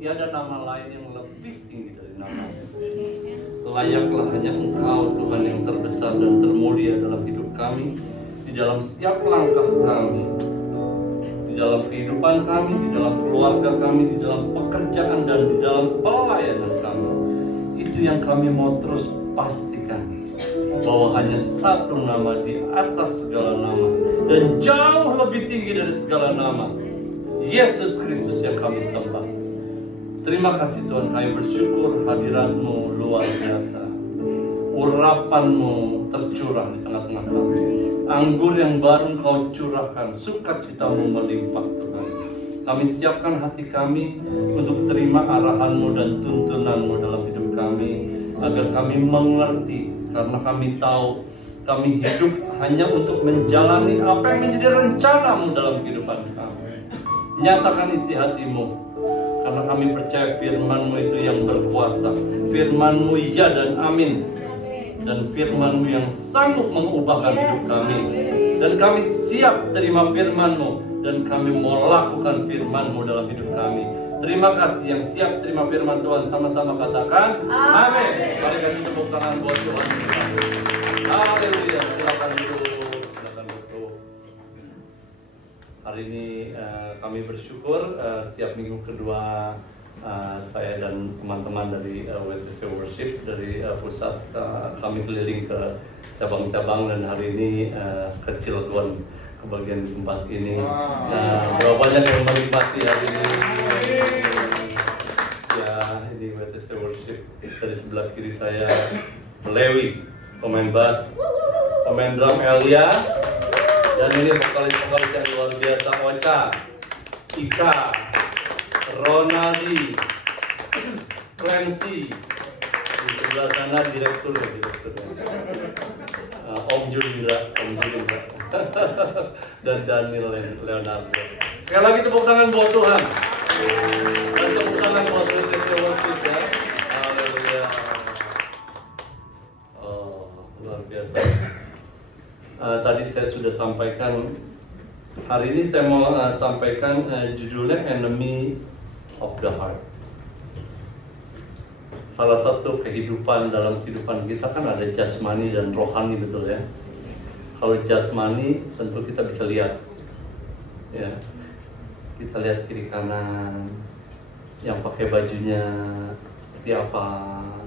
Tiada nama lain yang lebih tinggi dari nama. Layaklah hanya Engkau Tuhan yang terbesar dan termulia dalam hidup kami, di dalam setiap langkah kami, di dalam kehidupan kami, di dalam keluarga kami, di dalam pekerjaan dan di dalam pelayanan kami. Itu yang kami mau terus pastikan, bahwa hanya satu nama di atas segala nama dan jauh lebih tinggi dari segala nama, Yesus Kristus yang kami sembah. Terima kasih Tuhan, kami bersyukur hadirat-Mu luar biasa. Urapan-Mu tercurah di tengah-tengah kami. Anggur yang baru Engkau curahkan, sukacita-Mu melimpah Tuhan. Kami siapkan hati kami untuk terima arahan-Mu dan tuntunan-Mu dalam hidup kami, agar kami mengerti, karena kami tahu kami hidup hanya untuk menjalani apa yang menjadi rencana-Mu dalam kehidupan kami. Nyatakan isi hati-Mu, karena kami percaya firman-Mu itu yang berkuasa. Firman-Mu ya dan amin. Dan firman-Mu yang sanggup mengubahkan hidup kami. Dan kami siap terima firman-Mu, dan kami mau lakukan firman-Mu dalam hidup kami. Terima kasih yang siap terima firman Tuhan, sama-sama katakan amin. Mari kasih tepuk tangan buat Tuhan. Haleluya. Silakan duduk. Silakan duduk. Hari ini kami bersyukur setiap minggu kedua saya dan teman-teman dari WTC Worship dari pusat kami keliling ke cabang-cabang, dan hari ini ke Cilegon, ke bagian tempat ini. Berapa banyak yang menikmati hari ini? Ya, ini WTC Worship. Dari sebelah kiri saya Lewi, pemain bass, pemain drum Elia, dan ini vokalis-vokalis yang luar biasa, Ocha, Ika, Ronaldi, Clancy. Di sebelah sana direkturnya. Om Julindra, dan Daniel Leonardo. Sekali lagi tepuk tangan buat Tuhan. Dan tepuk tangan buat Tuhan ya. Haleluya. Oh, luar biasa. Tadi saya sudah sampaikan. Hari ini saya mau sampaikan judulnya Enemy of the Heart. Salah satu kehidupan dalam kehidupan kita kan ada jasmani dan rohani, betul ya. Kalau jasmani tentu kita bisa lihat, ya, kita lihat kiri kanan, yang pakai bajunya seperti apa,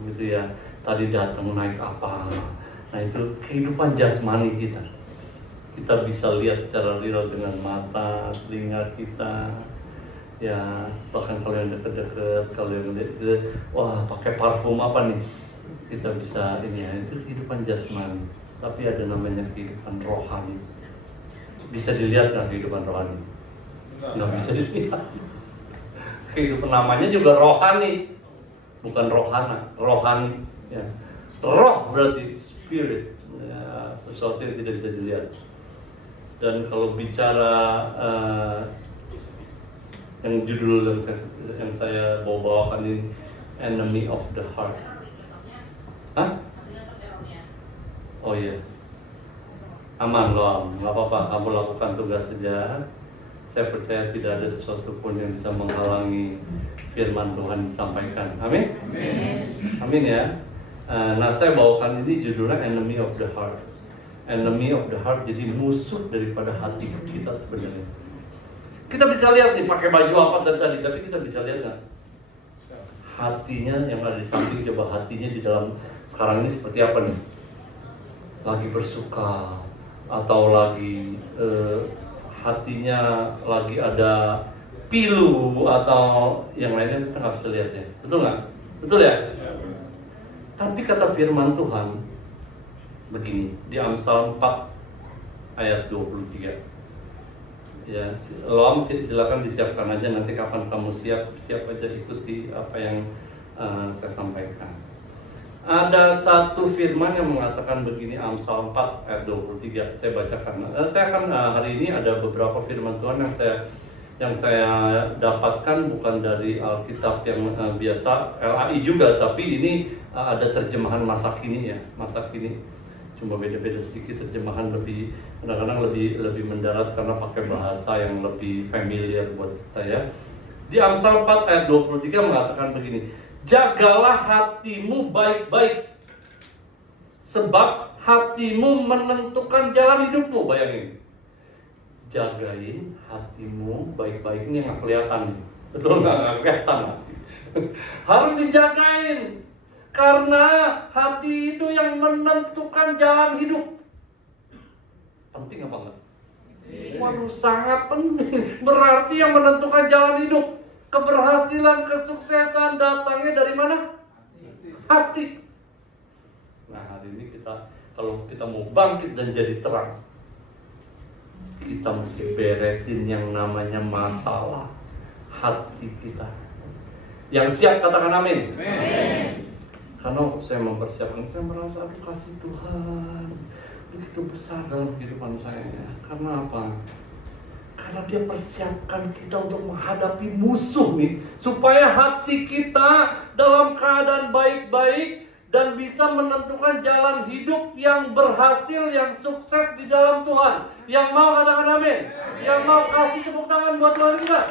gitu ya. Tadi datang naik apa. Nah itu kehidupan jasmani kita. Kita bisa lihat secara real dengan mata, telinga kita. Ya, bahkan kalau yang deket-deket, kalau yang deket, wah pakai parfum apa nih, kita bisa ini ya, itu kehidupan jasmani. Tapi ada namanya kehidupan rohani. Bisa dilihat nggak kehidupan rohani? Nggak bisa dilihat. Kehidupan namanya juga rohani, bukan rohana, rohani. Ya. Roh berarti spirit, ya, sesuatu yang tidak bisa dilihat. Dan kalau bicara yang judul yang saya bawakan ini Enemy of the Heart. Hah? Oh iya, aman loh, nggak apa-apa, kamu lakukan tugas saja. Saya percaya tidak ada sesuatu pun yang bisa menghalangi firman Tuhan disampaikan. Amin? Amin, amin ya. Nah, saya bawakan ini judulnya Enemy of the Heart. Enemy of the Heart, jadi musuh daripada hati kita sebenarnya. Kita bisa lihat nih pakai baju apa tadi, tapi kita bisa lihat nggak hatinya yang ada di samping? Coba hatinya di dalam sekarang ini seperti apa nih? Lagi bersuka atau lagi hatinya lagi ada pilu atau yang lainnya, kita nggak bisa lihat ya, betul nggak? Betul ya? Tapi kata firman Tuhan begini di Amsal 4 ayat 23. Ya, Loam silakan disiapkan aja, nanti kapan kamu siap aja ikuti apa yang saya sampaikan. Ada satu firman yang mengatakan begini, Amsal 4 ayat 23. Saya bacakan. Saya akan hari ini ada beberapa firman Tuhan yang saya dapatkan bukan dari Alkitab yang biasa LAI juga, tapi ini ada terjemahan masa kini ya, masa kini. Cuma beda-beda sedikit terjemahan, lebih kadang-kadang lebih mendarat karena pakai bahasa yang lebih familiar buat kita ya. Di Amsal 4 ayat 23 mengatakan begini, jagalah hatimu baik-baik, sebab hatimu menentukan jalan hidupmu. Bayangin, jagain hatimu baik-baik, ini nggak kelihatan, betul nggak kelihatan? Harus dijagain, karena hati itu yang menentukan jalan hidup. Penting apa enggak? Waduh, sangat penting. Berarti yang menentukan jalan hidup, keberhasilan, kesuksesan datangnya dari mana? Hati. Nah, hari ini kalau kita mau bangkit dan jadi terang, kita mesti beresin yang namanya masalah hati kita. Yang siap katakan amin. Karena saya mempersiapkan, saya merasa aduh, kasih Tuhan begitu besar dalam kehidupan saya. Karena apa? Karena dia persiapkan kita untuk menghadapi musuh nih, supaya hati kita dalam keadaan baik-baik dan bisa menentukan jalan hidup yang berhasil, yang sukses di dalam Tuhan. Yang mau katakan amin. Yang mau kasih tepuk tangan buat Tuhan enggak?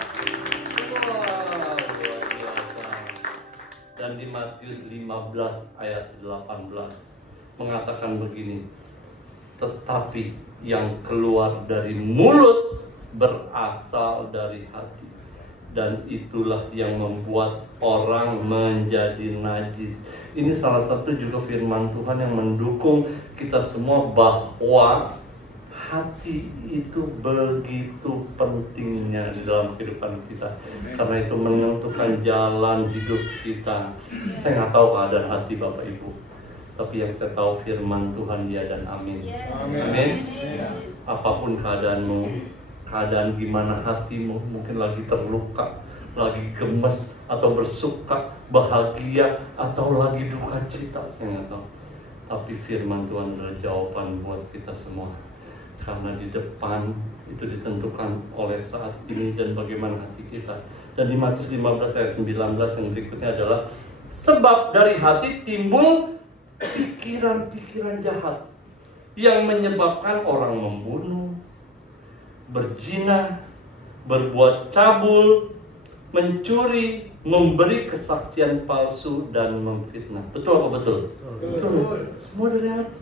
Dan di Matius 15 ayat 18 mengatakan begini, tetapi yang keluar dari mulut berasal dari hati, dan itulah yang membuat orang menjadi najis. Ini salah satu juga firman Tuhan yang mendukung kita semua bahwa hati itu begitu pentingnya di dalam kehidupan kita. Karena itu menentukan jalan hidup kita. Saya nggak tahu keadaan hati Bapak Ibu, tapi yang saya tahu firman Tuhan ya dan amin. Amin. Apapun keadaanmu, keadaan gimana hatimu, mungkin lagi terluka, lagi gemes, atau bersuka, bahagia, atau lagi duka cita, saya nggak tahu. Tapi firman Tuhan adalah jawaban buat kita semua. Karena di depan itu ditentukan oleh saat ini dan bagaimana hati kita. Dan di Matius 15 ayat 19 yang berikutnya adalah, sebab dari hati timbul pikiran-pikiran jahat yang menyebabkan orang membunuh, berzina, berbuat cabul, mencuri, memberi kesaksian palsu, dan memfitnah. Betul apa betul? Betul. Semua dari hati.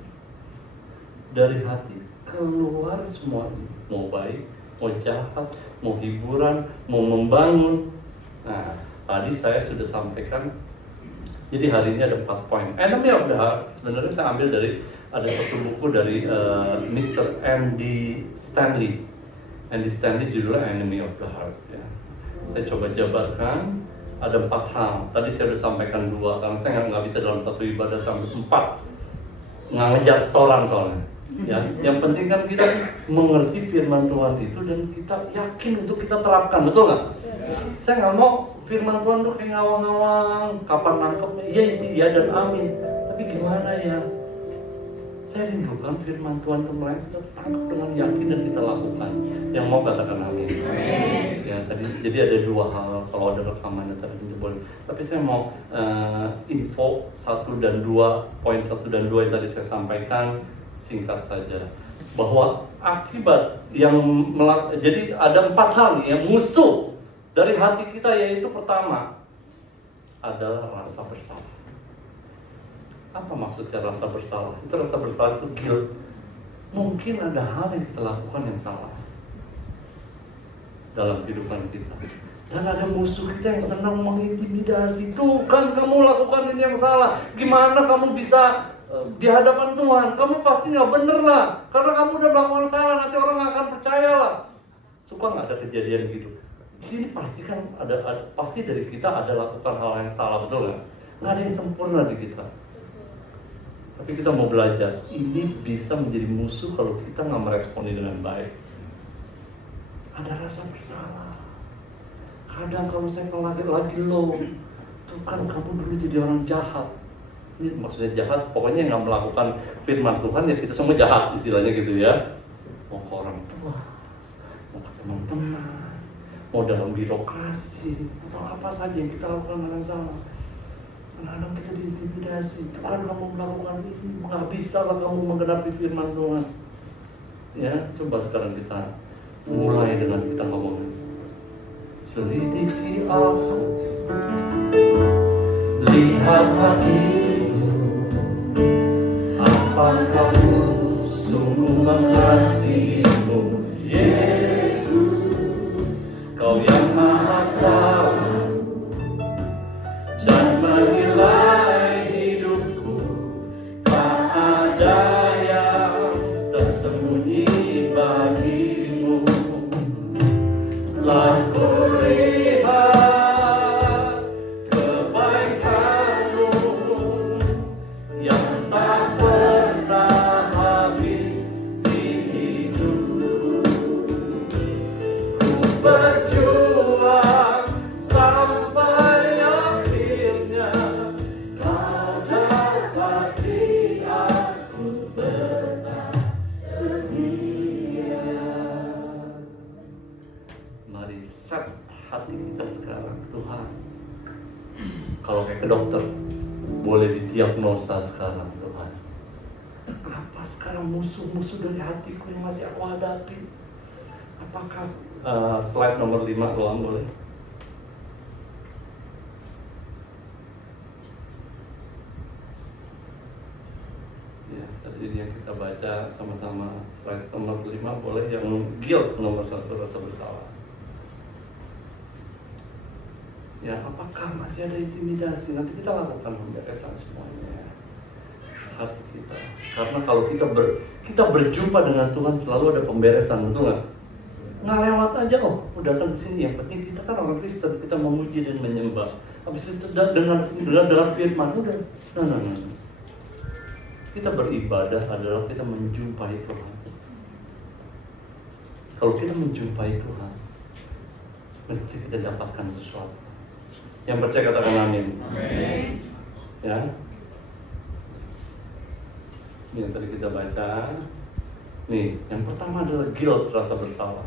Dari hati keluar semua ini. Mau baik, mau jahat, mau hiburan, mau membangun. Nah, tadi saya sudah sampaikan. Jadi hari ini ada 4 poin. Enemy of the Heart. Sebenarnya saya ambil dari ada satu buku dari Mr. Andy Stanley. Andy Stanley judulnya Enemy of the Heart. Ya. Saya coba jabarkan. Ada 4 hal. Tadi saya sudah sampaikan 2 karena saya nggak bisa dalam satu ibadah sampai 4. Nggak ngejar setoran soalnya. Ya, yang penting kan kita mengerti firman Tuhan itu dan kita yakin untuk kita terapkan, betul nggak? Saya nggak mau firman Tuhan tuh kayak ngawang-ngawang, kapan nangkepnya? Iya sih, ya dan amin. Tapi gimana ya? Saya rindukan firman Tuhan itu mulai kita tangkap dengan yakin dan kita lakukan. Yang mau katakan amin. Ya tadi jadi ada 2 hal, kalau ada rekaman tadi itu boleh. Tapi saya mau info 1 dan 2, poin 1 dan 2 yang tadi saya sampaikan. Singkat saja, bahwa akibat yang jadi ada 4 hal nih yang musuh dari hati kita, yaitu pertama adalah rasa bersalah. Apa maksudnya rasa bersalah? Itu rasa bersalah itu guilt. Mungkin ada hal yang kita lakukan yang salah dalam kehidupan kita, dan ada musuh kita yang senang mengintimidasi. Tuh kan kamu lakukan ini yang salah, gimana kamu bisa di hadapan Tuhan? Kamu pasti nggak bener lah, karena kamu udah melakukan salah, nanti orang nggak akan percaya lah. Suka nggak ada kejadian gitu? Di sini pasti kan pasti dari kita ada lakukan hal yang salah, betul nggak? Nggak ada yang sempurna di kita. Tapi kita mau belajar, ini bisa menjadi musuh kalau kita nggak meresponi dengan baik. Ada rasa bersalah. Kadang kalau saya lagi low, tuh kan kamu dulu jadi orang jahat. Ini maksudnya jahat, pokoknya nggak melakukan firman Tuhan ya kita semua jahat, istilahnya gitu ya. Mau ke orang tua, mau ke teman-teman, mau dalam birokrasi, atau apa saja yang kita lakukan dengan salah. Kadang-kadang kita diintimidasi. Itu kan kamu melakukan ini, nggak bisa lah kamu menggenapi firman Tuhan. Ya, coba sekarang kita mulai dengan kita ngomong, selidiki aku, lihat hatimu, apakah kamu sungguh mengasihimu, Yesus, Kau yang Maha Tahu dan menilai hidupku, tak ada yang tersembunyi bagimu. Telah kulihat kebaikanmu yang tak pernah habis di hidupku. Ku berjuang sampai akhirnya, Kau dapati aku tetap setia. Mari set hati kita sekarang, Tuhan. Kalau kayak ke dokter, boleh didiagnosa sekarang, Tuhan. Apa sekarang musuh-musuh dari hatiku yang masih aku hadapi? Apakah slide nomor 5 doang boleh? Ya, tadi ini yang kita baca sama-sama. Slide nomor 5 boleh, yang guilt nomor 1, rasa bersalah. Ya, apakah masih ada intimidasi? Nanti kita lakukan pemberesan semuanya, hati kita. Karena kalau kita berjumpa dengan Tuhan selalu ada pemberesan, betul nggak? Nggak lewat aja, oh udah datang ke sini. Yang penting kita kan orang Kristen, kita memuji dan menyembah. Habis itu dengan firman udah, nah. Kita beribadah adalah kita menjumpai Tuhan. Kalau kita menjumpai Tuhan, mesti kita dapatkan sesuatu. Yang percaya katakan amin. Amin. Ya. Ini yang tadi kita baca. Nih, yang pertama adalah guilt, rasa bersalah.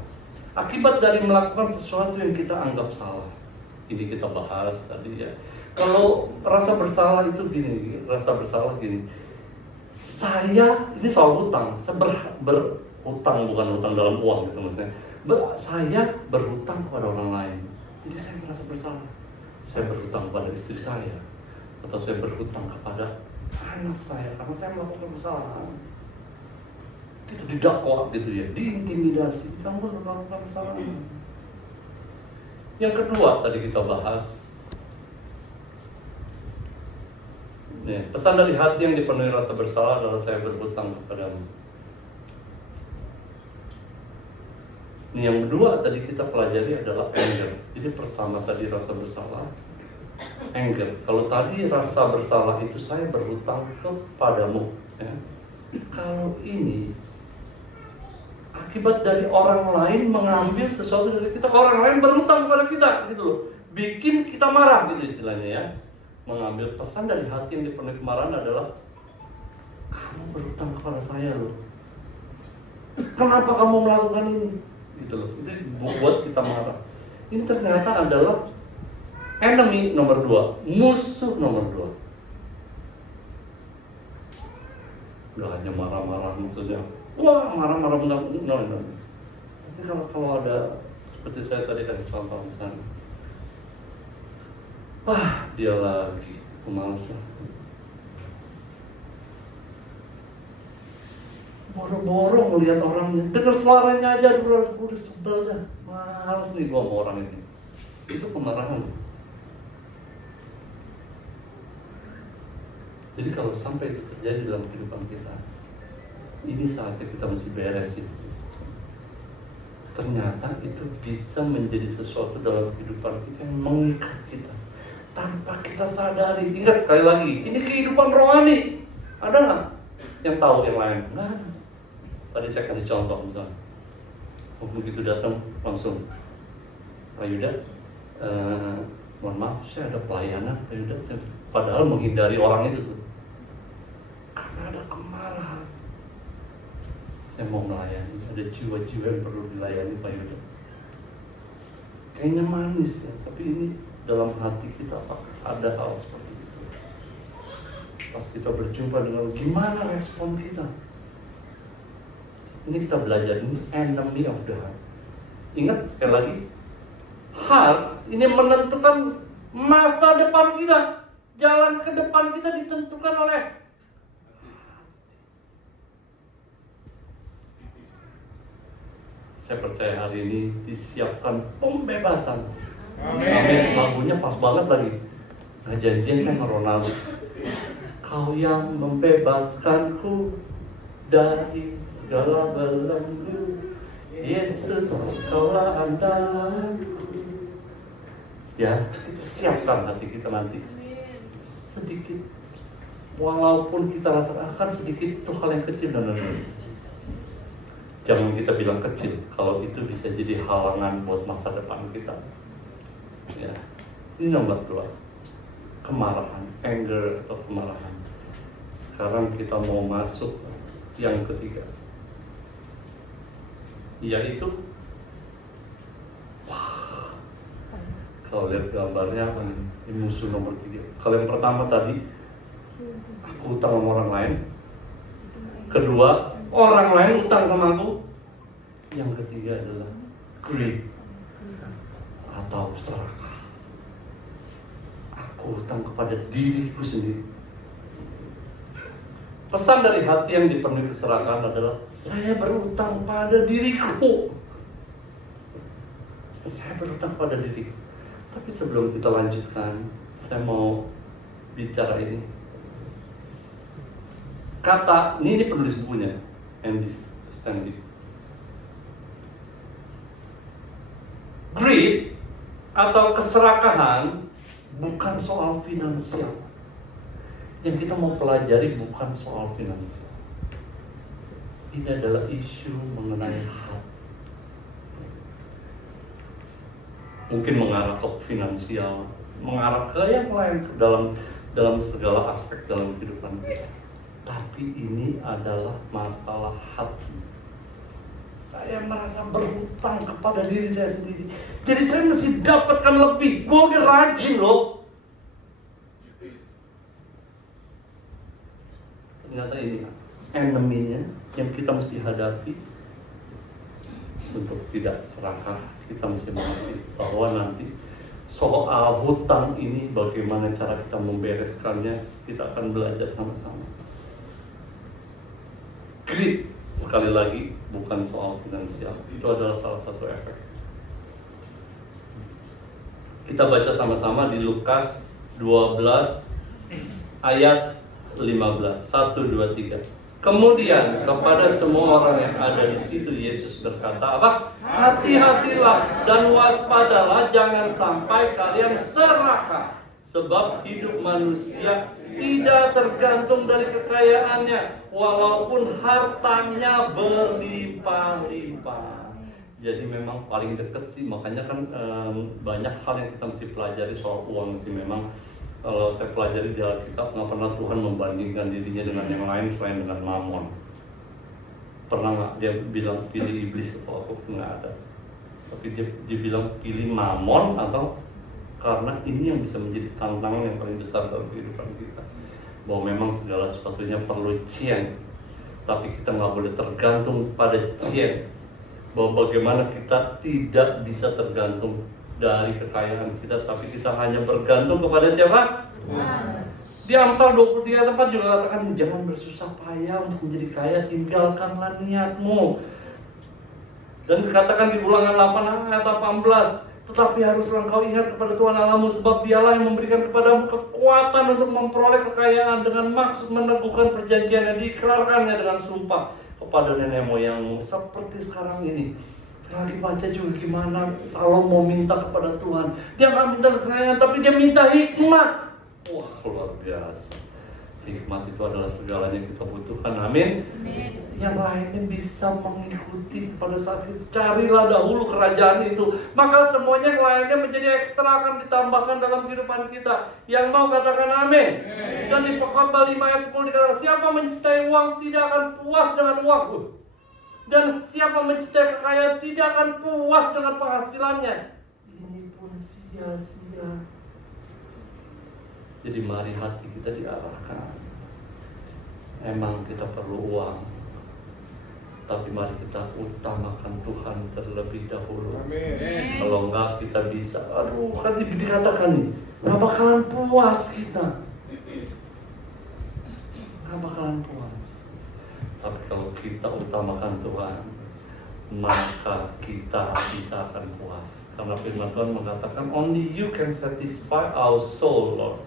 Akibat dari melakukan sesuatu yang kita anggap salah. Ini kita bahas tadi ya. Kalau rasa bersalah itu gini, rasa bersalah gini. Saya, ini soal hutang. Saya berhutang, bukan hutang dalam uang gitu maksudnya. Saya berhutang kepada orang lain. Jadi saya merasa bersalah. Saya berhutang kepada istri saya, atau saya berhutang kepada anak saya karena saya melakukan kesalahan. Kita didakwa gitu ya, diintimidasi, kamu melakukan kesalahan. Yang kedua tadi kita bahas, nih, pesan dari hati yang dipenuhi rasa bersalah adalah saya berhutang kepadamu. Ini yang kedua tadi kita pelajari adalah anger. Jadi pertama tadi rasa bersalah, anger. Kalau tadi rasa bersalah itu saya berhutang kepadamu. Ya. Kalau ini akibat dari orang lain mengambil sesuatu dari kita, orang lain berhutang kepada kita, gitu loh. Bikin kita marah gitu istilahnya ya. Mengambil pesan dari hati yang dipenuhi kemarahan adalah kamu berhutang kepada saya loh. Kenapa kamu melakukan ini? Gitu loh, itu buat kita marah. Ini ternyata adalah enemy nomor 2, musuh nomor 2. Gak hanya marah-marah maksudnya, wah marah-marah benar. Tapi kalau ada seperti saya tadi kasih contoh misalnya, wah dia lagi, malas lah. Boro-boro ngelihat orangnya, dengar suaranya aja udah sebel dah. Males nih gua sama orang ini. Itu kemarahan. Jadi kalau sampai itu terjadi dalam kehidupan kita, ini saatnya kita mesti beresin. Ternyata itu bisa menjadi sesuatu dalam kehidupan kita yang mengikat kita tanpa kita sadari. Ingat sekali lagi, ini kehidupan rohani. Ada nggak yang tahu yang lain? Nggak ada. Tadi saya kasih contoh misalnya, begitu datang langsung, Pak Yuda, mohon maaf, saya ada pelayanan, Pak Yuda, padahal menghindari orang itu tuh, karena ada kemarahan. Saya mau melayani, ada jiwa-jiwa yang perlu dilayani Pak Yuda. Kayaknya manis ya, tapi ini dalam hati kita apakah ada hal seperti itu? Pas kita berjumpa dengan gimana respon kita? Ini kita belajar, ini enemy of the heart. Ingat sekali lagi, Heart ini menentukan masa depan kita. Jalan ke depan kita ditentukan oleh saya percaya hari ini disiapkan pembebasan. Amin. Lagunya pas banget lagi. Nah, janjian sama Ronaldo. Kau yang membebaskanku dari segala belenggu, Yesus kaulah andalanku. Ya, kita siapkan hati kita nanti. Sedikit, walaupun kita rasakan sedikit itu hal yang kecil dan lain-lain. Jangan kita bilang kecil, kalau itu bisa jadi halangan buat masa depan kita. Ya, ini nomor 2, kemarahan, anger atau kemarahan. Sekarang kita mau masuk yang ketiga, yaitu kalau lihat gambarnya ini musuh nomor 3. Kalau yang pertama tadi aku utang sama orang lain, kedua orang lain utang sama aku, yang ketiga adalah greed atau serakah. Aku utang kepada diriku sendiri. Pesan dari hati yang dipenuhi keserakahan adalah saya berutang pada diriku. Saya berutang pada diriku. Tapi sebelum kita lanjutkan, saya mau bicara ini. Kata, ini penulis bukunya, Andy Stanley. Greed atau keserakahan bukan soal finansial. Yang kita mau pelajari bukan soal finansial. Ini adalah isu mengenai hati. Mungkin mengarah ke finansial, mengarah ke yang lain dalam segala aspek dalam kehidupan kita. Tapi ini adalah masalah hati. Saya merasa berhutang kepada diri saya sendiri. Jadi saya mesti dapatkan lebih. Gue udah rajin loh. Ternyata ini enemy-nya yang kita mesti hadapi. Untuk tidak serakah, kita mesti mengerti bahwa nanti soal hutang ini, bagaimana cara kita membereskannya, kita akan belajar sama-sama. Greed, sekali lagi, bukan soal finansial. Itu adalah salah satu efek. Kita baca sama-sama di Lukas 12 ayat 15. 1, 2, 3. Kemudian kepada semua orang yang ada di situ Yesus berkata apa? Hati-hatilah dan waspadalah, jangan sampai kalian serakah. Sebab hidup manusia tidak tergantung dari kekayaannya, walaupun hartanya berlimpah-limpah. Jadi memang paling dekat sih, makanya kan banyak hal yang kita mesti pelajari soal uang sih. Memang kalau saya pelajari di Alkitab, nggak pernah Tuhan membandingkan dirinya dengan yang lain selain dengan Mamon. Pernah nggak dia bilang pilih iblis atau aku? Nggak ada. Tapi dia bilang pilih Mamon, atau karena ini yang bisa menjadi tantangan yang paling besar dalam kehidupan kita. Bahwa memang segala sesuatunya perlu cien, tapi kita nggak boleh tergantung pada cien. Bahwa bagaimana kita tidak bisa tergantung dari kekayaan kita, tapi kita hanya bergantung kepada siapa? Di Amsal 23 tempat juga katakan, jangan bersusah payah untuk menjadi kaya, tinggalkanlah niatmu. Dan dikatakan di Ulangan 8 ayat 18, tetapi haruslah engkau ingat kepada Tuhan Allahmu, sebab Dialah yang memberikan kepadamu kekuatan untuk memperoleh kekayaan dengan maksud meneguhkan perjanjian yang diikrarkannya dengan sumpah kepada nenek moyangmu. Seperti sekarang ini lagi baca juga gimana Salomo minta kepada Tuhan. Dia nggak minta kekayaan, tapi dia minta hikmat. Wah, luar biasa. Hikmat itu adalah segalanya yang kita butuhkan. Amin. Yang lainnya bisa mengikuti pada saat itu. Carilah dahulu kerajaan itu, maka semuanya yang lainnya menjadi ekstra, akan ditambahkan dalam kehidupan kita. Yang mau katakan amin. Dan di Pokotbah 5 ayat 10 dikatakan, siapa mencintai uang tidak akan puas dengan uang. Dan siapa mencintai kekayaan tidak akan puas dengan penghasilannya. Ini pun sia-sia. Jadi mari hati kita diarahkan. Emang kita perlu uang. Tapi mari kita utamakan Tuhan terlebih dahulu. Amin. Kalau enggak kita bisa, aduh, kan dikatakan nih, nggak bakalan puas kita. Nggak bakalan puas. Tapi kalau kita utamakan Tuhan, maka kita bisa akan puas. Karena firman Tuhan mengatakan, only you can satisfy our soul, Lord.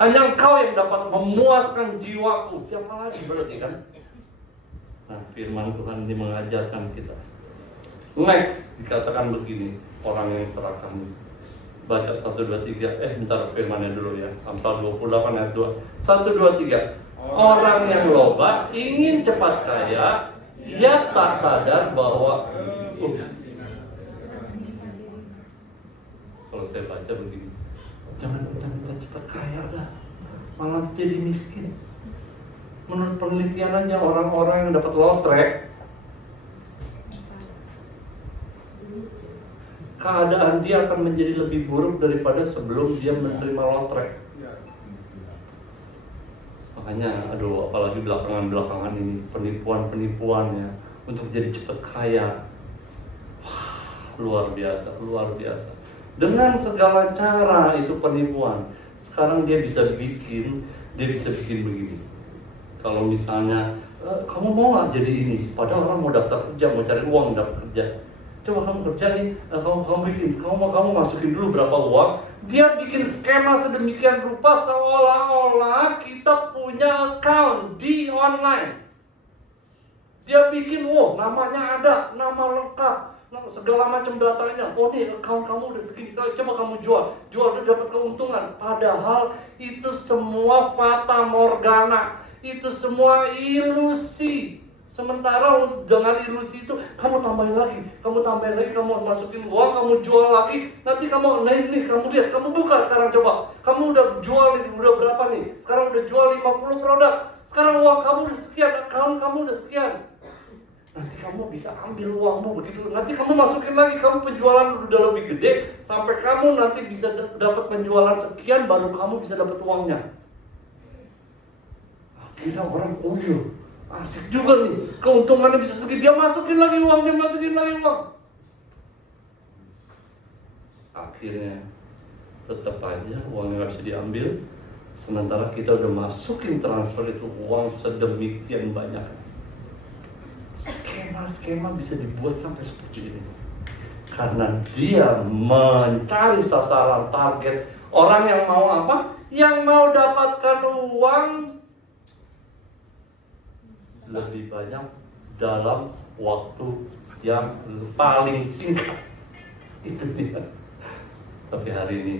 Hanya Engkau yang dapat memuaskan jiwaku. Siapa lagi berarti kan? Nah, firman Tuhan ini mengajarkan kita. Next, dikatakan begini, orang yang serakah. Baca 1, 2, 3. Bentar firmannya dulu ya. Amsal 28 ayat 2. 1, 2, 3. Orang yang loba ingin cepat kaya, ia tak sadar bahwa kalau saya baca begini, jangan minta cepat kaya dah, malah jadi miskin. Menurut penelitian aja, orang-orang yang dapat lotre, keadaan dia akan menjadi lebih buruk daripada sebelum dia menerima lotre. Makanya, aduh, apalagi belakangan ini penipuan-penipuannya untuk jadi cepat kaya. Wah, luar biasa, luar biasa. Dengan segala cara itu penipuan. Sekarang dia bisa bikin begini. Kalau misalnya, kamu mau nggak jadi ini? Padahal orang mau daftar kerja, mau cari uang daftar kerja. Coba kamu kerja nih, kamu masukin dulu berapa uang. Dia bikin skema sedemikian rupa seolah-olah kita punya account di online. Dia bikin, namanya ada, nama lengkap, segala macam datanya. Oh nih, account kamu udah segini, coba kamu jual udah dapat keuntungan. Padahal itu semua fata morgana, itu semua ilusi. Sementara dengan ilusi itu, kamu tambahin lagi, kamu masukin uang, kamu jual lagi, nanti kamu nih, kamu lihat, kamu buka sekarang coba, kamu udah jual nih, udah berapa nih? Sekarang udah jual 50 produk, sekarang uang kamu udah sekian, account kamu udah sekian. Nanti kamu bisa ambil uangmu begitu, nanti kamu masukin lagi, kamu penjualan udah lebih gede, sampai kamu nanti bisa dapat penjualan sekian, baru kamu bisa dapat uangnya. Akhirnya orang, asik juga nih, keuntungannya bisa segini, dia masukin lagi uang. Akhirnya tetap aja uangnya nggak bisa diambil, sementara kita udah masukin transfer itu uang sedemikian banyak. Skema bisa dibuat sampai seperti ini, karena dia mencari sasaran target orang yang mau apa? Yang mau dapatkan uang lebih banyak dalam waktu yang paling singkat. Itu dia. Tapi hari ini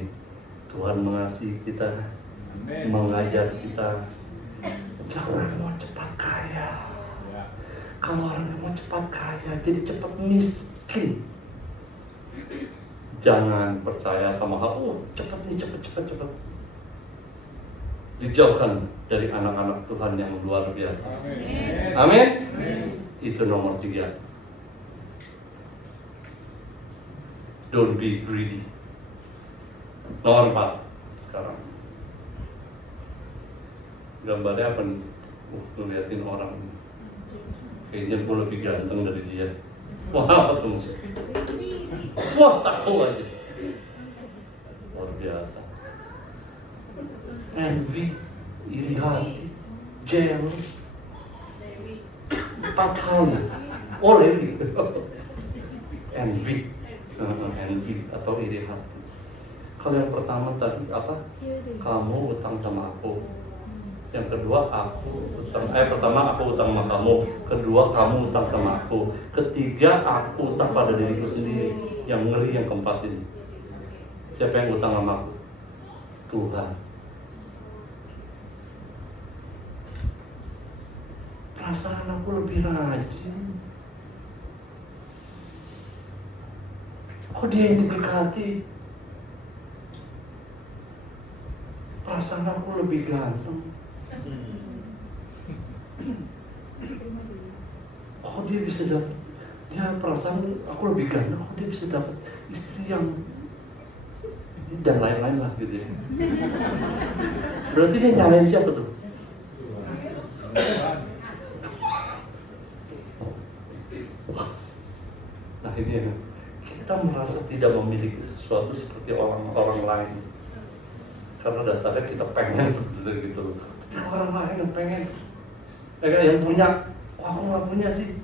Tuhan mengasihi kita, mengajar kita, jangan mau cepat kaya. Kalau orang yang mau cepat kaya jadi cepat miskin. Jangan percaya sama hal, cepat. Dijauhkan dari anak-anak Tuhan yang luar biasa. Amin. Itu nomor 3. Don't be greedy. Nomor 4 sekarang. Gambarnya apa nih? Ngeliatin orang. Kayaknya gue lebih ganteng dari dia. Wah, apa tuh maksudnya? Wah, tahu aja. Luar biasa. Envy, iri hati, jealous, 4 kali. Lewi. Envy atau iri hati. Kalau yang pertama tadi apa? Kamu utang sama aku. Yang kedua pertama aku utang sama kamu. Kedua kamu utang sama aku. Ketiga aku utang pada diriku sendiri. Yang ngeri yang keempat ini. Siapa yang utang sama aku? Tuhan. Perasaan aku lebih rajin. Kok dia yang diberkati? Perasaan aku lebih ganteng. Kok dia bisa dapat? Dia perasaan aku lebih ganteng. Kok dia bisa dapat istri yang dan lain-lain lah gitu ya. Berarti dia nyalain siapa tuh? ini kita merasa tidak memiliki sesuatu seperti orang lain. Karena dasarnya kita pengen sebenarnya gitu loh. Tapi orang lain yang pengen, yang punya, aku nggak punya sih.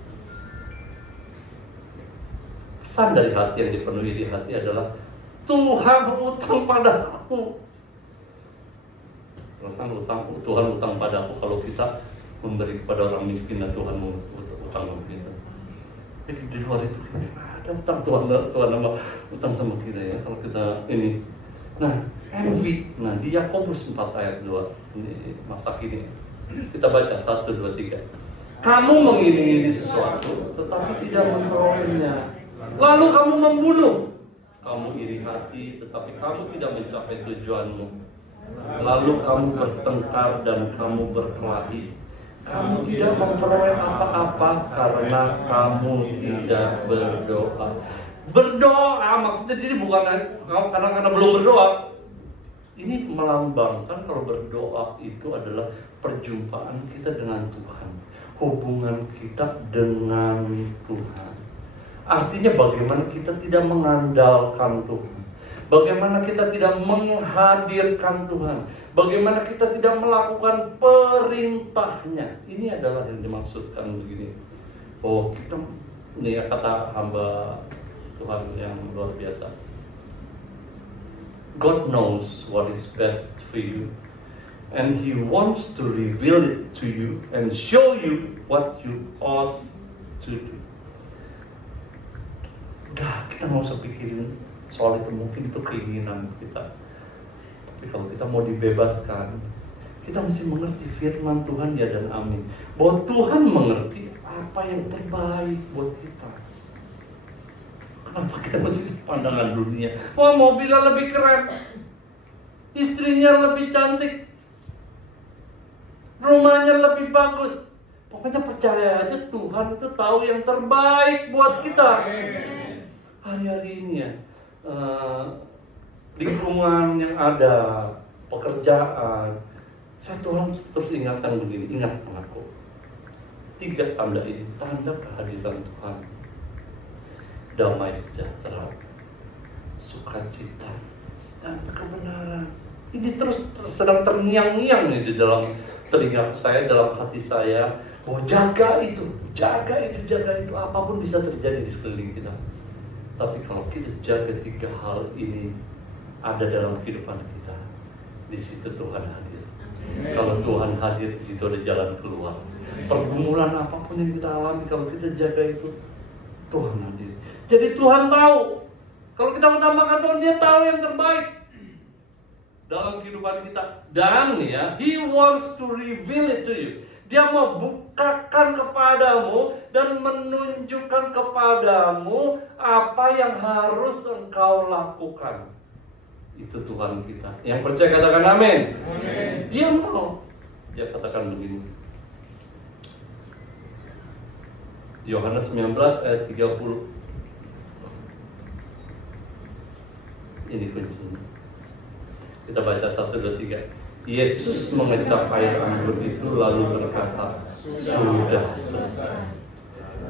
Pesan dari hati yang dipenuhi di hati adalah Tuhan utang padaku. Perasaan Tuhan utang padaku kalau kita memberi kepada orang miskin dan Tuhan utang sama kita. Jadi di luar itu ada utang Tuhan nama utang sama kita ya kalau kita ini. Nah, envy. Nah, di Yakobus 4 ayat 2 ini masa kini kita baca 1, 2, 3. Kamu mengiringi sesuatu tetapi tidak memperolehnya. Lalu kamu membunuh. Kamu iri hati tetapi kamu tidak mencapai tujuanmu. Lalu kamu bertengkar dan kamu berkelahi. Kamu tidak memperoleh apa-apa karena kamu tidak berdoa. Berdoa maksudnya jadi bukan karena belum berdoa. Ini melambangkan kalau berdoa itu adalah perjumpaan kita dengan Tuhan, hubungan kita dengan Tuhan. Artinya bagaimana kita tidak mengandalkan Tuhan, bagaimana kita tidak menghadirkan Tuhan, bagaimana kita tidak melakukan perintahnya. Ini adalah yang dimaksudkan begini. Oh, kita ini ya kata hamba Tuhan yang luar biasa. God knows what is best for you, and He wants to reveal it to you and show you what you ought to do. Udah, kita nggak usah pikirin soal itu, mungkin itu keinginan kita. Tapi kalau kita mau dibebaskan, kita mesti mengerti firman Tuhan ya dan amin. Bahwa Tuhan mengerti apa yang terbaik buat kita. Kenapa kita mesti pandangan dunia? Wah, mobilnya lebih keren, istrinya lebih cantik, rumahnya lebih bagus. Pokoknya percaya aja Tuhan itu tahu yang terbaik buat kita. Hari-hari ini ya, lingkungan yang ada, pekerjaan, saya Tuhan terus ingatkan begini, ingat anakku, 3 tanda ini, tanda kehadiran Tuhan. Damai sejahtera, sukacita, dan kebenaran. Ini terus sedang terngiang-ngiang nih di dalam telinga saya, dalam hati saya. Oh, jaga itu, apapun bisa terjadi di sekeliling kita. Tapi kalau kita jaga 3 hal ini ada dalam kehidupan kita, di situ Tuhan hadir. Kalau Tuhan hadir, di situ ada jalan keluar. Pergumulan apapun yang kita alami, kalau kita jaga itu, Tuhan hadir. Jadi Tuhan tahu. Kalau kita utamakan Tuhan, Dia tahu yang terbaik dalam kehidupan kita. Dan ya, He wants to reveal it to you. Dia mau bukakan kepadamu dan menunjukkan kepadamu apa yang harus engkau lakukan. Itu Tuhan kita. Yang percaya katakan amin. Dia mau. Dia katakan begini. Yohanes 19 ayat 30. Ini kuncinya. Kita baca 1, 2, 3. Yesus mengecap air anggur itu lalu berkata, sudah selesai.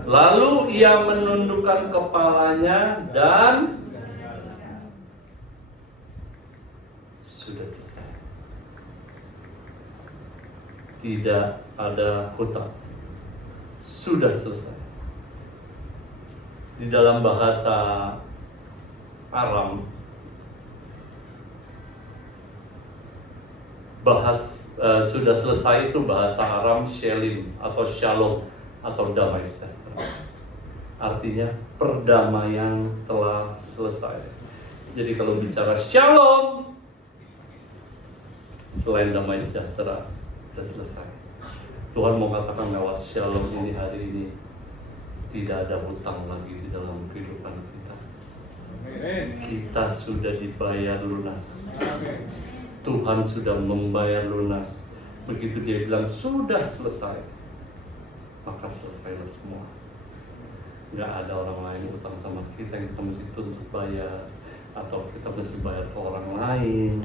Lalu Ia menundukkan kepalanya dan sudah selesai. Tidak ada hutang. Sudah selesai. Di dalam bahasa Aram, sudah selesai itu bahasa Aram Shelim atau Shalom atau damai sejahtera. Artinya perdamaian telah selesai. Jadi kalau bicara Shalom, selain damai sejahtera sudah selesai. Tuhan mau katakan lewat Shalom ini hari ini, tidak ada hutang lagi di dalam kehidupan kita. Kita sudah dibayar lunas. Tuhan sudah membayar lunas. Begitu Dia bilang sudah selesai, maka selesailah semua. Nggak ada orang lain utang sama kita yang kita mesti tuntut bayar, atau kita mesti bayar ke orang lain,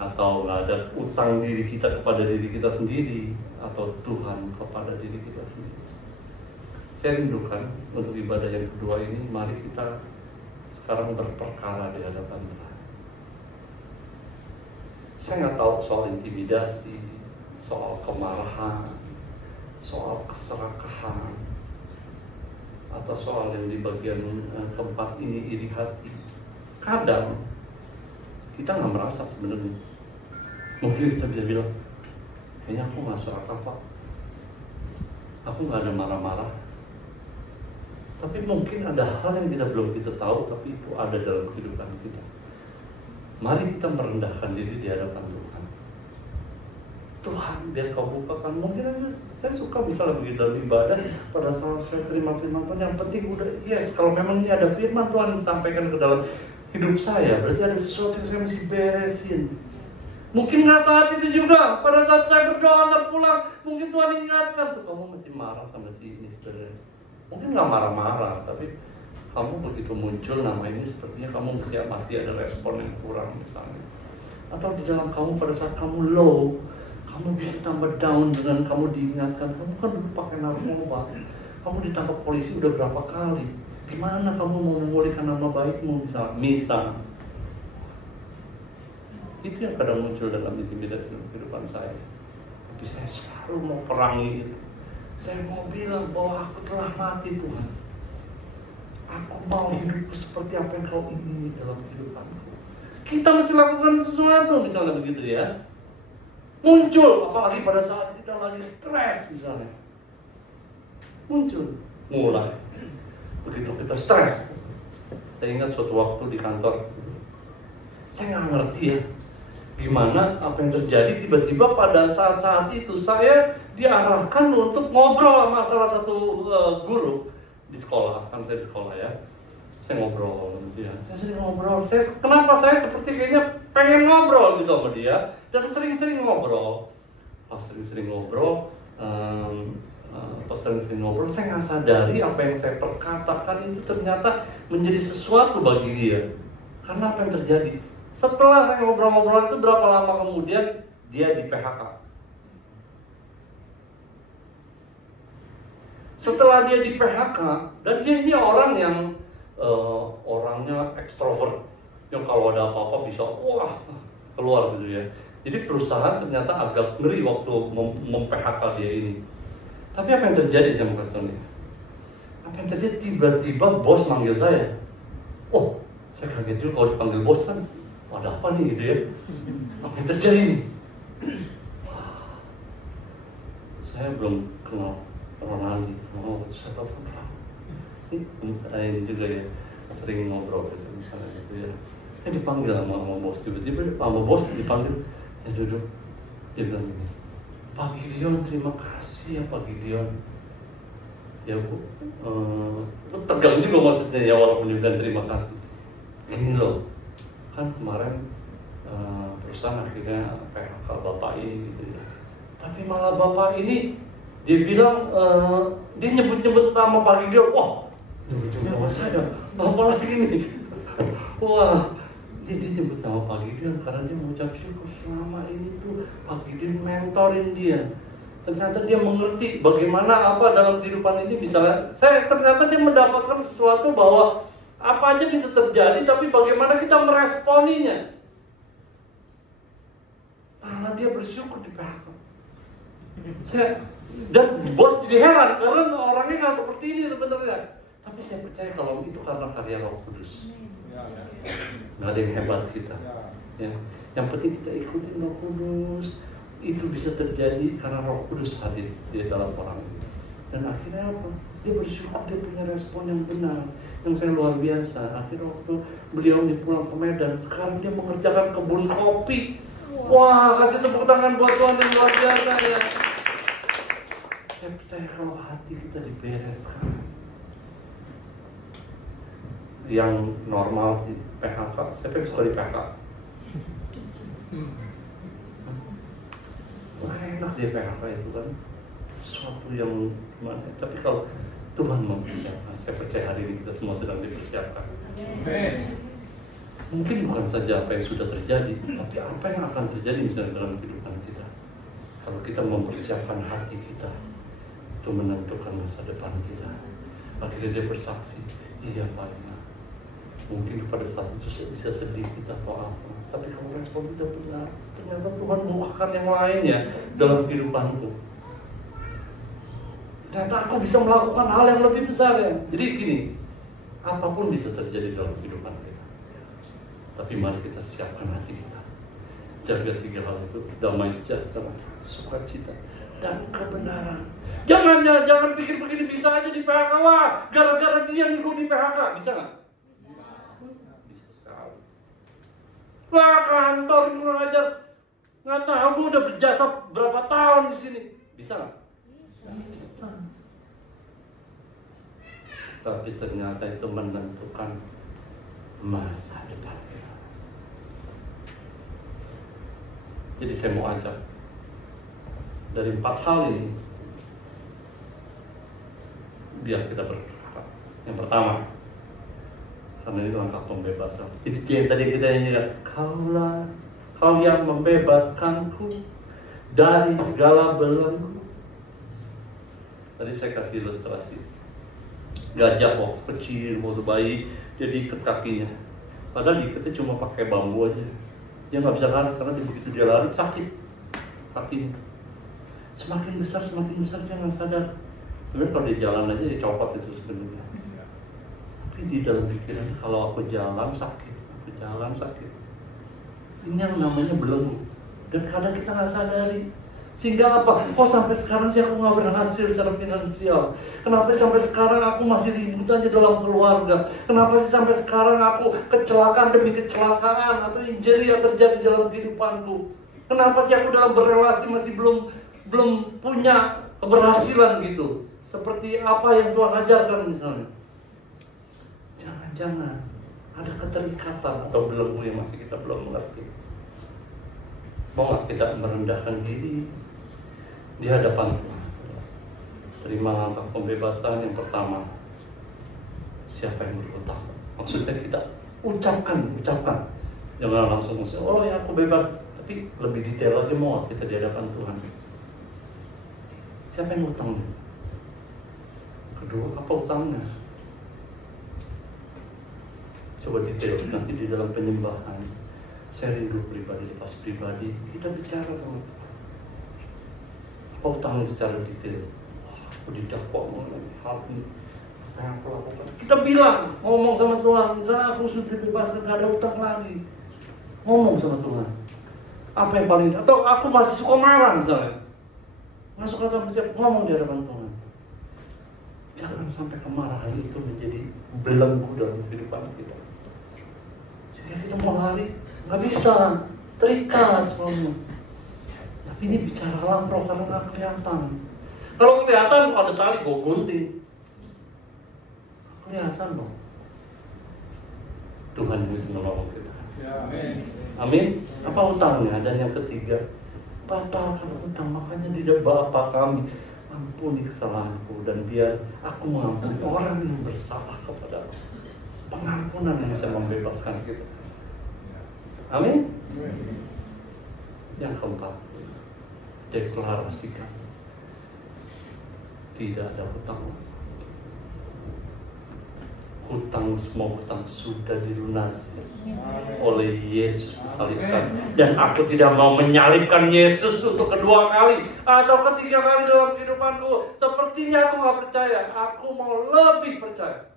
atau nggak ada utang diri kita kepada diri kita sendiri, atau Tuhan kepada diri kita sendiri. Saya rindukan untuk ibadah yang kedua ini, mari kita sekarang berperkara di hadapan Tuhan. Saya nggak tahu soal intimidasi, soal kemarahan, soal keserakahan, atau soal yang di bagian keempat ini, iri hati. Kadang kita nggak merasa sebenarnya. Mungkin kita bisa bilang, kayaknya aku nggak serakah Pak, aku nggak ada marah-marah. Tapi mungkin ada hal yang belum kita tahu, tapi itu ada dalam kehidupan kita. Mari kita merendahkan diri di hadapan Tuhan. Tuhan, biar kau bukakan. Mungkin aja saya suka misalnya begitu dalam ibadah, pada saat saya terima firman Tuhan, yang penting udah yes, kalau memang ini ada firman Tuhan yang disampaikan ke dalam hidup saya, berarti ada sesuatu yang saya mesti beresin. Mungkin nggak saat itu juga, pada saat saya berdoa dan pulang, mungkin Tuhan ingatkan tuh, kamu mesti marah sama si ini sebenarnya. Mungkin nggak marah-marah, tapi kamu begitu muncul nama ini, sepertinya kamu masih ada respon yang kurang misalnya. Atau di dalam kamu pada saat kamu low, kamu bisa tambah down dengan kamu diingatkan, kamu kan dulu pakai narkoba, kamu ditangkap polisi udah berapa kali, gimana kamu mau memulihkan nama baikmu misal. Itu yang kadang muncul dalam intimidasi kehidupan saya. Tapi saya selalu mau perangi itu. Saya mau bilang bahwa aku telah mati Tuhan. Aku mau hidupku seperti apa yang kau ingini dalam kehidupanku. Kita mesti lakukan sesuatu misalnya begitu ya. Muncul, apalagi pada saat kita lagi stres misalnya. Muncul, mulai. Begitu kita stres. Saya ingat suatu waktu di kantor, saya nggak ngerti ya gimana apa yang terjadi, tiba-tiba pada saat itu saya diarahkan untuk ngobrol sama salah satu guru di sekolah, kan saya di sekolah ya. Saya ngobrol sama dia, saya sering ngobrol, kenapa saya seperti kayaknya pengen ngobrol gitu sama dia, dan sering-sering ngobrol. Pas sering-sering ngobrol, saya nggak sadari apa yang saya perkatakan itu ternyata menjadi sesuatu bagi dia. Karena apa yang terjadi? Setelah saya ngobrol-ngobrol itu, berapa lama kemudian dia di PHK. Setelah dia di PHK, dan dia ini orang yang orangnya ekstrovert, yang kalau ada apa-apa bisa wah keluar gitu ya. Jadi perusahaan ternyata agak ngeri waktu mem-PHK dia ini. Tapi apa yang terjadi sama customer? Apa yang terjadi? Tiba-tiba bos manggil saya. Oh, saya kaget juga kalau dipanggil bos kan. Ada apa nih gitu ya? Apa yang terjadi nih? Saya belum kenal Ronaldi. Oh, saya tahu kenal. Ini juga ya, sering ngobrol gitu misalnya gitu ya. Dipanggil sama bos, tiba-tiba sama bos dipanggil, ya duduk. Dia bilang gini, Pak Gideon, terima kasih ya Pak Gideon. Ya Bu, tegang juga maksudnya ya, walaupun dia bilang terima kasih. Gini loh, kan kemarin perusahaan akhirnya PHK bapak ini gitu ya. Tapi malah bapak ini dia bilang dia nyebut-nyebut nama Pak Gideon. Wah, nyebut nama saya, apa lagi nih? Wah, dia nyebut nama Pak Gideon karena dia mengucap syukur selama ini tuh Pak Gideon mentorin dia. Ternyata dia mengerti bagaimana apa dalam kehidupan ini, misalnya ternyata dia mendapatkan sesuatu bahwa apa aja bisa terjadi, tapi bagaimana kita meresponinya. Karena dia bersyukur di PHK. Dan bos jadi heran karena orangnya nggak seperti ini sebenarnya. Tapi saya percaya kalau itu karena karya Roh Kudus. Nggak ada yang hebat kita. Ya. Yang penting kita ikutin Roh Kudus. Itu bisa terjadi karena Roh Kudus hadir di dalam orang itu. Dan akhirnya apa? Dia bersyukur, dia punya respon yang benar. Yang saya luar biasa. Akhirnya waktu beliau pulang ke Medan, sekarang dia mengerjakan kebun kopi. Wah, kasih tepuk tangan buat Tuhan yang luar biasa ya. Saya percaya kalau hati kita dibereskan, yang normal sih PHK, saya suka di PHK. Wah, enak di PHK itu kan, sesuatu yang gimana. Tapi kalau Tuhan mempersiapkan, saya percaya hari ini kita semua sedang dipersiapkan. Mungkin bukan saja apa yang sudah terjadi, tapi apa yang akan terjadi misalnya dalam kehidupan kita. Kalau kita mempersiapkan hati kita, itu menentukan masa depan kita. Akhirnya dia bersaksi, iya Pak. Mungkin pada saat itu bisa sedih kita atau apa, tapi kalau respon kita benar, ternyata Tuhan bukakan yang lainnya dalam kehidupanku. Ternyata aku bisa melakukan hal yang lebih besar ya. Jadi gini, apapun bisa terjadi dalam kehidupan kita, tapi mari kita siapkan hati kita. Jaga 3 hal itu: damai sejahtera, sukacita, dan kebenaran. Jangan pikir begini bisa aja di PHK. Wah, gara-gara dia nyuruh di PHK, bisa nggak? Bisa sekali. Wah, kantor kurang ajar, nggak tahu udah berjasa berapa tahun di sini, bisa nggak? Bisa. Tapi ternyata itu menentukan masa depan kita. Jadi saya mau ajak dari 4 hal ini, biar kita bergerak. Yang pertama, karena ini langkah pembebasan. Jadi yang tadi kita nyanyikan, Kau yang membebaskanku dari segala belenggu. Tadi saya kasih ilustrasi gajah waktu kecil, waktu bayi, dia diikat kakinya. Padahal diikatnya cuma pakai bambu aja. Dia nggak bisa lari karena begitu dia lari sakit kakinya. Semakin besar dia nggak sadar. Sebenarnya kalau dia jalan aja dia copot itu sebenarnya. Tapi di dalam pikiran, kalau aku jalan sakit. Ini yang namanya belenggu. Dan kadang kita nggak sadari. Sehingga apa? Kok sampai sekarang sih aku nggak berhasil secara finansial? Kenapa sih sampai sekarang aku masih ribut aja dalam keluarga? Kenapa sih sampai sekarang aku kecelakaan demi kecelakaan atau injury yang terjadi dalam kehidupanku? Kenapa sih aku dalam berrelasi masih belum punya keberhasilan gitu? Seperti apa yang Tuhan ajarkan misalnya. Jangan ada keterikatan atau belenggu yang masih kita belum mengerti. Mau nggak kita merendahkan diri di hadapan Tuhan? Terima langkah pembebasan yang pertama. Siapa yang berhutang? Maksudnya kita ucapkan. Jangan langsung oh ya aku bebas. Tapi lebih detail lagi, mau kita di hadapan Tuhan. Siapa yang utang? Kedua, apa utangnya? Coba detail nanti di dalam penyembahan. Sharing dulu pribadi, lepas pribadi, kita bicara sama Tuhan. Apa utangnya secara detail? Aku didakwa mengenai hal ini, apa yang aku lakukan? Kita bilang, ngomong sama Tuhan. Misalnya aku sudah dibebaskan, gak ada utang lagi. Ngomong sama Tuhan. Apa yang paling, atau aku masih suka marah misalnya. Nggak suka sama siapa, ngomong di hadapan Tuhan. Jangan sampai kemarahan itu menjadi belenggu dalam kehidupan kita. Sehingga kita mau lari, nggak bisa, terikat semua. Tapi ini bicara lampau karena nggak kelihatan. Kalau kelihatan ada tali, gue gunting. Kelihatan dong. Tuhan yang bisa menolong kita. Amin. Apa utangnya? Dan yang ketiga, batalkan utang. Makanya di Bapa kami, ampuni kesalahanku dan biar aku mengampuni orang yang bersalah kepada aku. Pengampunan yang bisa membebaskan kita. Amin. Yang keempat, deklarasikan tidak ada hutang. Semua hutang sudah dilunasi oleh Yesus disalibkan. Dan aku tidak mau menyalibkan Yesus untuk kedua kali atau ketiga kali dalam kehidupanku. Sepertinya aku gak percaya. Aku mau lebih percaya.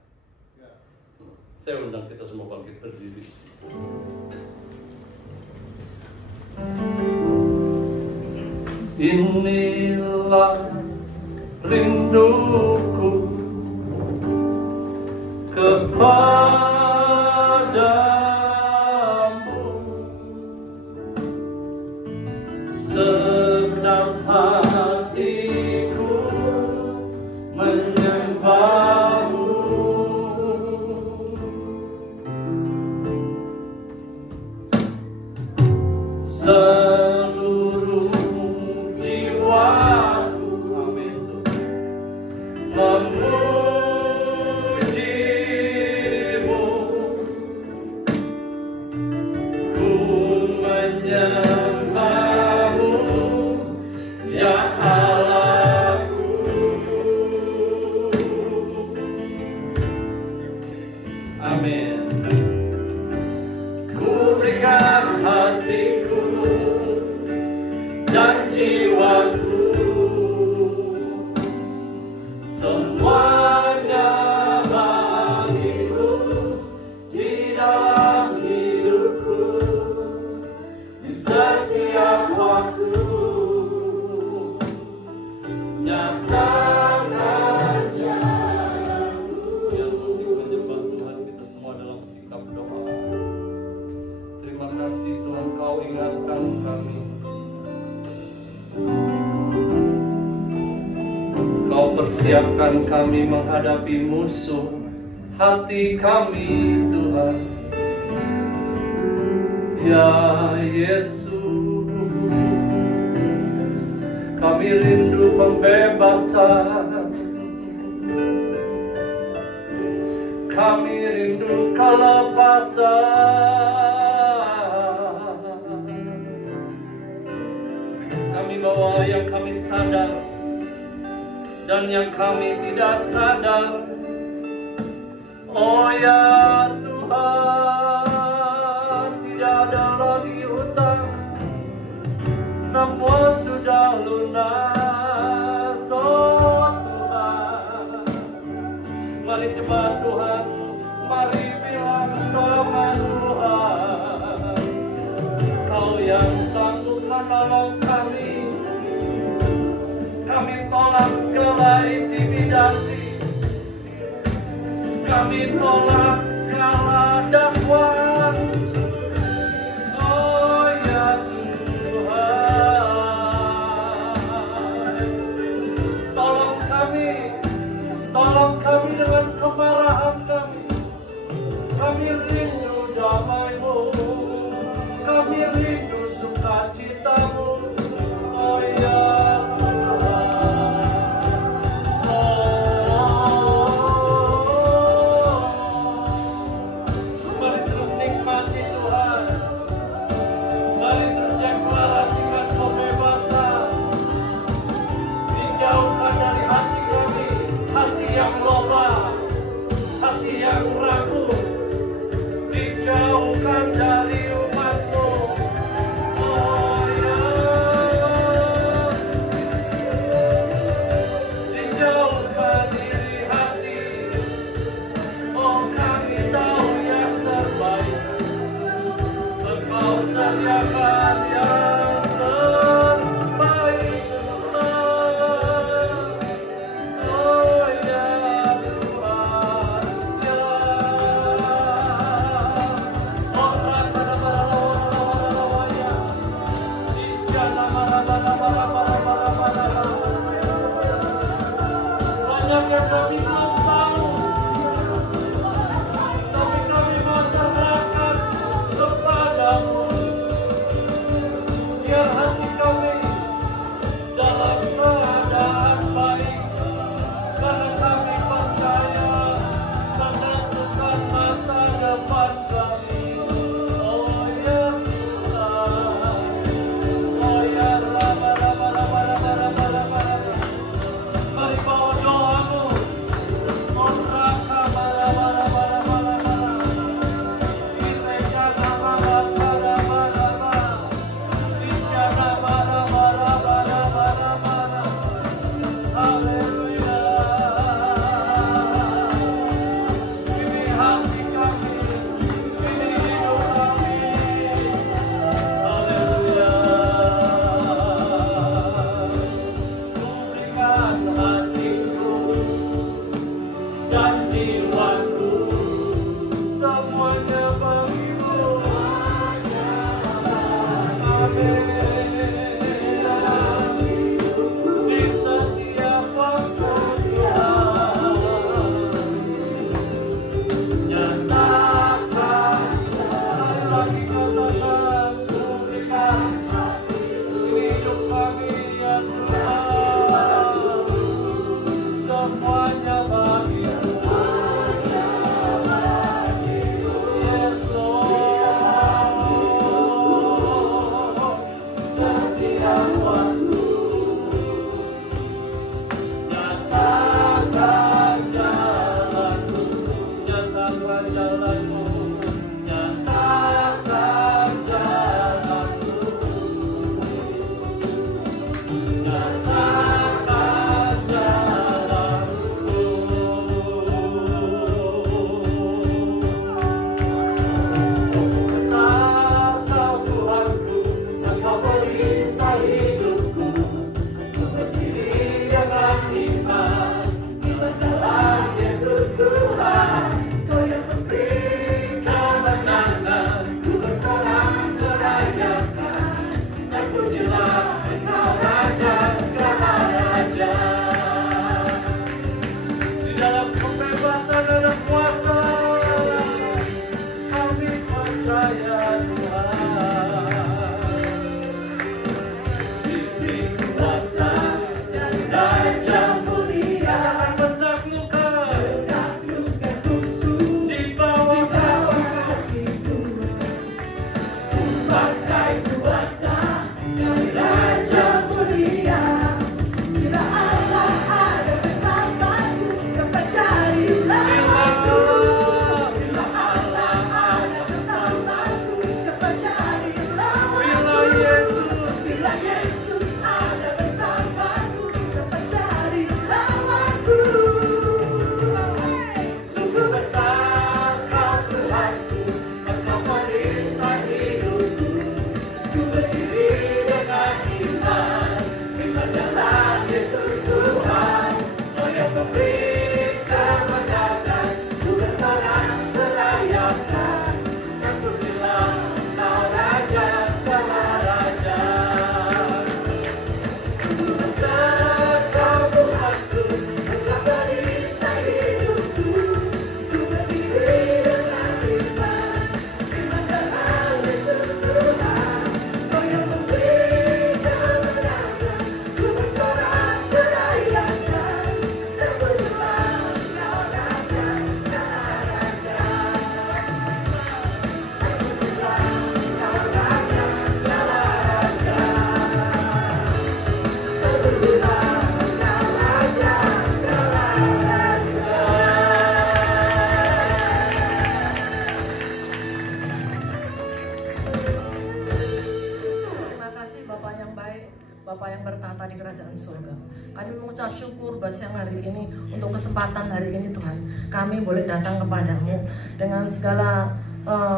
Saya undang kita semua bangkit berdiri. Inilah rinduku kepadamu, segenap hatiku menyembahmu. Seluruh jiwaku, amin, memujimu, ku menyembahmu, ya Allahku. kasih Tuhan, Kau ingatkan kami. Kau persiapkan kami menghadapi musuh hati kami, Tuhan. Ya Yesus, kami rindu pembebasan, kami rindu kelepasan. Kami bawa yang kami sadar dan yang kami tidak sadar. Oh ya Tuhan, tidak ada lagi hutang, semua sudah lunas. Oh Tuhan, mari cepat Tuhan, mari bilang sama Tuhan, Kau yang sanggup menolong kami. Kami tolak segala intimidasi, kami tolak segala dakwaan. Oh ya Tuhan, tolong kami dengan kemarahan kami. Kami rindu damai-Mu, kami rindu sukacita-Mu. Oh ya dijauhkan dari umat-Mu. Oh ya, dijauhkan diri hati. Oh kami tahu yang terbaik, Engkau sediakan yang terbaik. Oh ya Tuhan, ya. Banyak yang kami belum tahu, tapi kami mau serahkan kepadamu. Bapa yang bertahta di kerajaan surga. Kami mengucap syukur buat siang hari ini, untuk kesempatan hari ini Tuhan. Kami boleh datang kepadamu dengan segala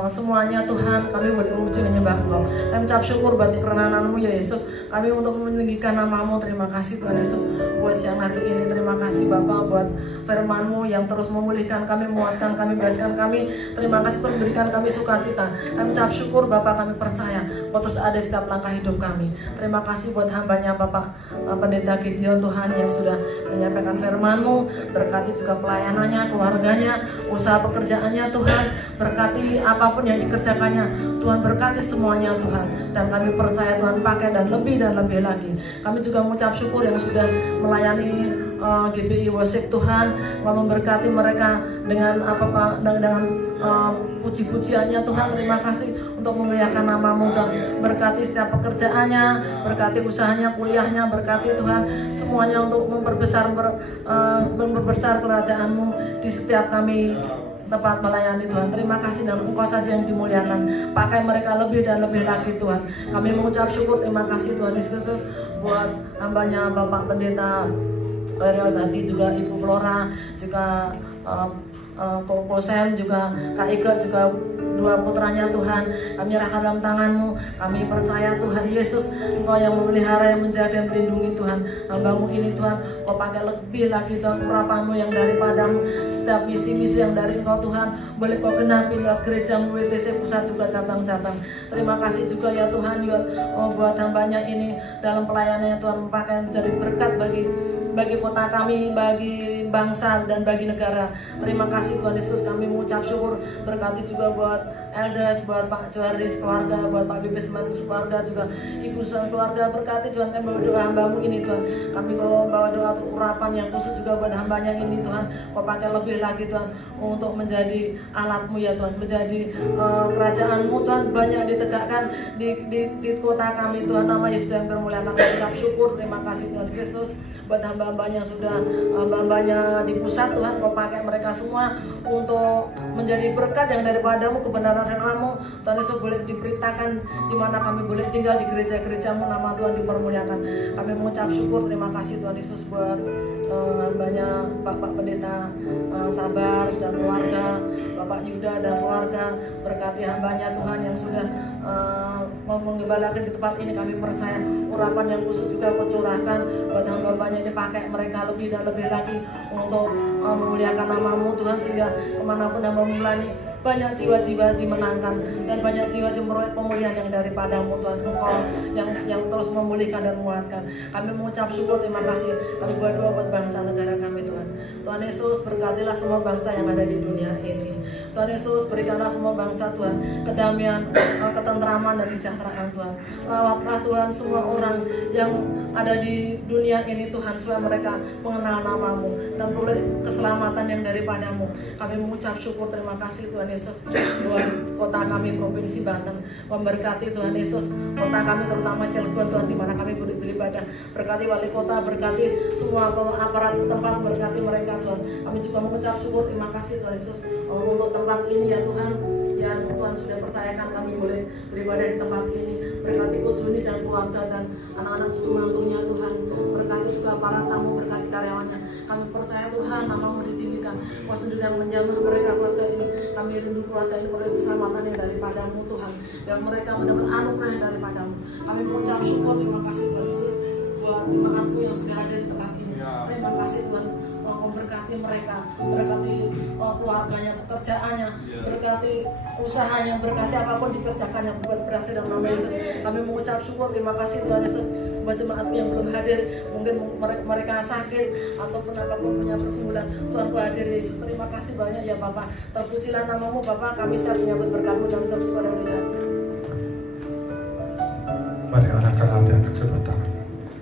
semuanya Tuhan. Kami boleh memuji menyembah Engkau. Kami mengucap syukur buat kerenanan-Mu ya Yesus. Kami untuk meninggikan nama-Mu. Terima kasih Tuhan Yesus buat siang hari ini. Terima kasih Bapa buat firman-Mu yang terus memulihkan kami, menguatkan kami, bebaskan kami. Terima kasih Tuhan memberikan kami sukacita. Kami mengucap syukur Bapa, kami percaya Kau terus ada setiap langkah hidup kami. Terima kasih buat hambanya Bapak Pendeta Gideon Tuhan yang sudah menyampaikan firman-Mu. Berkati juga pelayanannya, keluarganya, usaha pekerjaannya Tuhan. Berkati apapun yang dikerjakannya Tuhan, berkati semuanya Tuhan. Dan kami percaya Tuhan pakai dan lebih lagi. Kami juga mengucap syukur yang sudah melayani GBI Worship Tuhan. Kau memberkati mereka dengan puji-pujiannya Tuhan. Terima kasih untuk memuliakan nama-Mu Tuhan. Berkati setiap pekerjaannya, berkati usahanya, kuliahnya, berkati Tuhan semuanya untuk memperbesar kerajaan-Mu di setiap kami tempat melayani Tuhan. Terima kasih dan Engkau saja yang dimuliakan. Pakai mereka lebih dan lebih lagi Tuhan. Kami mengucap syukur, terima kasih Tuhan Yesus buat hambanya Bapak Pendeta Ariel Bati, juga Ibu Flora, juga Koko Sam, juga Kak Ike, juga dua putranya Tuhan. Kami serahkan dalam tangan-Mu. Kami percaya Tuhan Yesus, Engkau yang memelihara, yang menjaga, yang melindungi Tuhan. Hamba-Mu ini Tuhan, Kau pakai lebih lagi Tuhan urapan-Mu yang daripadamu. Setiap misi-misi yang dari Engkau Tuhan, boleh Kau genapi lewat gereja-Mu, WTC pusat juga cabang-cabang. Terima kasih juga ya Tuhan buat hambanya ini dalam pelayanannya Tuhan, memakai menjadi berkat bagi kota kami, bagi bangsa dan bagi negara. Terima kasih Tuhan Yesus, kami mengucap syukur. Berkati juga buat Elders, buat Pak Joharis keluarga, buat Pak Bibis keluarga, juga Ibu Sang keluarga. Berkati Tuhan, kami bawa doa hamba-Mu ini Tuhan. Kami Kau bawa doa urapan yang khusus juga buat hambanya ini Tuhan. Kau pakai lebih lagi Tuhan untuk menjadi alat-Mu ya Tuhan, menjadi kerajaan-Mu Tuhan banyak ditegakkan di kota kami Tuhan. Nama Yesus yang bermuliakan. Kami ucap syukur, terima kasih Tuhan Yesus buat hamba-hambanya sudah hamba-hambanya di pusat Tuhan. Kau pakai mereka semua untuk menjadi berkat yang daripada-Mu, kebenaran firman-Mu Tuhan Yesus boleh diberitakan di mana kami boleh tinggal di gereja-gereja-Mu. Nama Tuhan dipermuliakan. Kami mengucap syukur, terima kasih Tuhan Yesus buat hambanya Bapak Pendeta Sabar dan keluarga, Bapak Yuda dan keluarga. Berkati hambanya Tuhan yang sudah mau menggembalakan di tempat ini. Kami percaya urapan yang khusus juga Kau curahkan buat hamba-hambanya ini, pakai mereka lebih dan lebih lagi untuk memuliakan nama-Mu Tuhan, sehingga kemanapun hamba melayani banyak jiwa-jiwa dimenangkan dan banyak jiwa memperoleh pemulihan yang daripada-Mu Tuhan. Engkau yang terus memulihkan dan menguatkan. Kami mengucap syukur, terima kasih. Kami berdoa buat bangsa negara kami Tuhan. Tuhan Yesus, berkatilah semua bangsa yang ada di dunia ini. Tuhan Yesus, berikanlah semua bangsa Tuhan kedamaian, ketentraman dan kesejahteraan Tuhan. Lawatlah Tuhan semua orang yang ada di dunia ini Tuhan, supaya mereka mengenal nama-Mu dan peroleh keselamatan yang daripada-Mu. Kami mengucap syukur, terima kasih Tuhan Yesus buat kota kami Provinsi Banten. Memberkati Tuhan Yesus kota kami terutama Cilegon Tuhan, di mana kami beribadah. Berkati wali kota, berkati semua aparat setempat, berkati mereka Tuhan. Kami juga mengucap syukur, terima kasih Tuhan Yesus untuk tempat ini ya Tuhan. yang Tuhan sudah percayakan kami boleh beribadah di tempat ini. Berkati Coach Juni dan keluarga dan anak-anak cucu mantunya Tuhan. Berkati juga para tamu, berkati karyawannya. Kami percaya Tuhan nama-Mu ditinggikan. Kau sendiri yang menjamah mereka keluarga ini. Kami rindu keluarga ini peroleh keselamatan yang daripada-Mu Tuhan. Dan mereka mendapat anugerah yang daripada-Mu. Kami mengucap syukur, terima kasih Tuhan Yesus buat jemaat-Mu yang sudah hadir di tempat ini. Terima kasih Tuhan, memberkati mereka, berkati keluarganya, pekerjaannya, berkati usahanya, berkati apapun dikerjakan yang buat berhasil dalam nama Yesus. Kami mengucap syukur, terima kasih Tuhan Yesus buat jemaat-Mu yang belum hadir, mungkin mereka sakit ataupun apapun punya pergumulan. Tuhan Ku hadir Yesus, terima kasih banyak ya Bapak. Terpujilah nama-Mu Bapak, kami siap menyambut berkat-Mu dalam syukur dan mulia. Mari arahkan hati angkat kedua tangan.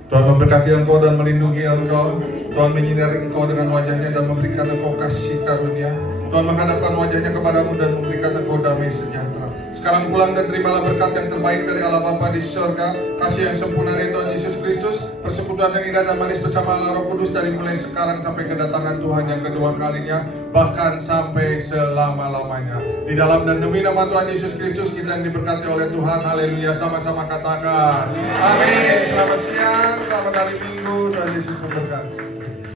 Tuhan memberkati engkau dan melindungi engkau. Tuhan menyinari engkau dengan wajahnya dan memberikan engkau kasih karunia. Tuhan menghadapkan wajahnya kepadamu dan memberikan engkau damai sejahtera. Sekarang pulang dan terimalah berkat yang terbaik dari Allah Bapa di surga, kasih yang sempurna dari Tuhan Yesus Kristus, persekutuan yang indah dan manis bersama Allah Roh Kudus dari mulai sekarang sampai kedatangan Tuhan yang kedua kalinya, bahkan sampai selama-lamanya. Di dalam dan demi nama Tuhan Yesus Kristus kita yang diberkati oleh Tuhan. Haleluya, sama-sama katakan amin. Selamat siang, selamat hari Minggu, Tuhan Yesus memberkati.